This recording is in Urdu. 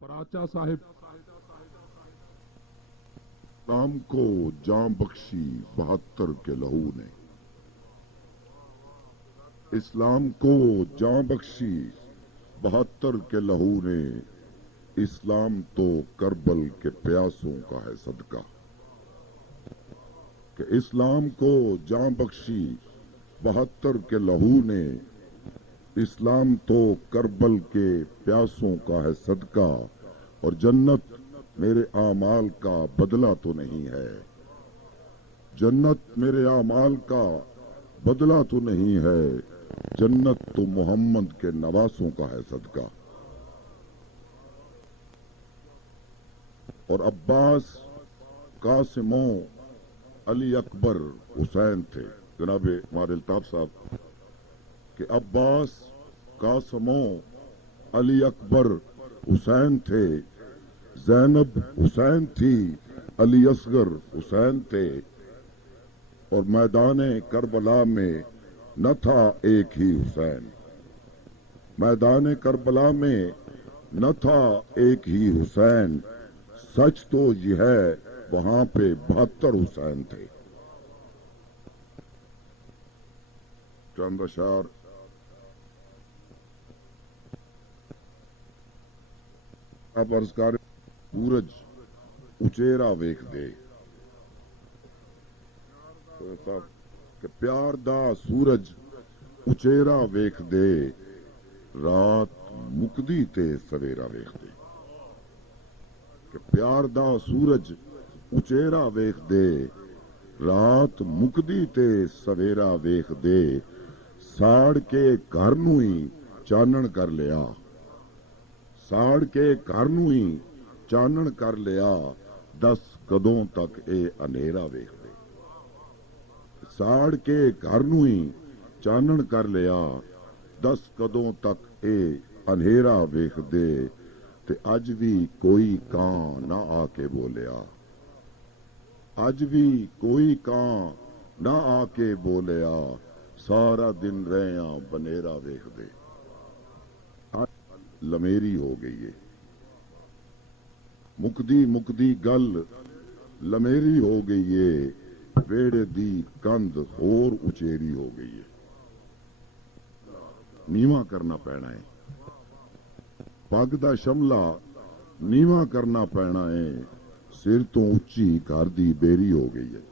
پراچا صاحب اسلام کو جان بخشی 72 کے لہو نے، اسلام کو جان بخشی 72 کے لہو نے، اسلام تو کربل کے پیاسوں کا ہے صدقہ، کہ اسلام کو جان بخشی 72 کے لہو نے، اسلام تو کربل کے پیاسوں کا ہے صدقہ، اور جنت میرے اعمال کا بدلہ تو نہیں ہے، جنت میرے اعمال کا بدلہ تو نہیں ہے، جنت تو محمد کے نواسوں کا ہے صدقہ۔ اور عباس، قاسموں، علی اکبر، حسین تھے، جناب ہمارے الطاف صاحب، کہ عباس، قاسموں، علی اکبر، حسین تھے، زینب حسین تھی، علی اصغر حسین تھے، اور میدان کربلا میں نہ تھا ایک ہی حسین، میدان کربلا میں نہ تھا ایک ہی حسین، سچ تو یہ ہے وہاں پہ 72 حسین تھے۔ چند اشعار اب عرض کر، سورج اچیرا ویکھ دے، کہ پیار دا سورج اچیرا ویکھ دے، رات مکدی تے سویرا ویکھ دے، کہ پیار دا سورج اچیرا ویکھ دے، رات مکدی تے سویرا ویکھ دے، ساڑ کے گھر نوں ہی چانن کر لیا، ساڑ کے گھر نوں ہی چانن کر لیا، 10 کدوں تک اے انیرا ویکھ دے، ساڑ کے گھر نوں ہی چانن کر لیا، 10 کدوں تک اے انہیرا ویکھ دے، تے اج بھی کوئی کان نہ آ کے بولیا، اج بھی کوئی کان نہ آ کے بولیا، سارا دن رہیاں بنیرا ویکھ دے، لمیری ہو گئی ہے، مکدی مکدی گل لمیری ہو گئی ہے، ویڑے دی کند ہور اچیری ہو گئی ہے، نیواں کرنا پینا ہے، پگ دا شملہ نیواں کرنا پینا ہے، سر تو اچھی گھر دی بیری ہو گئی ہے۔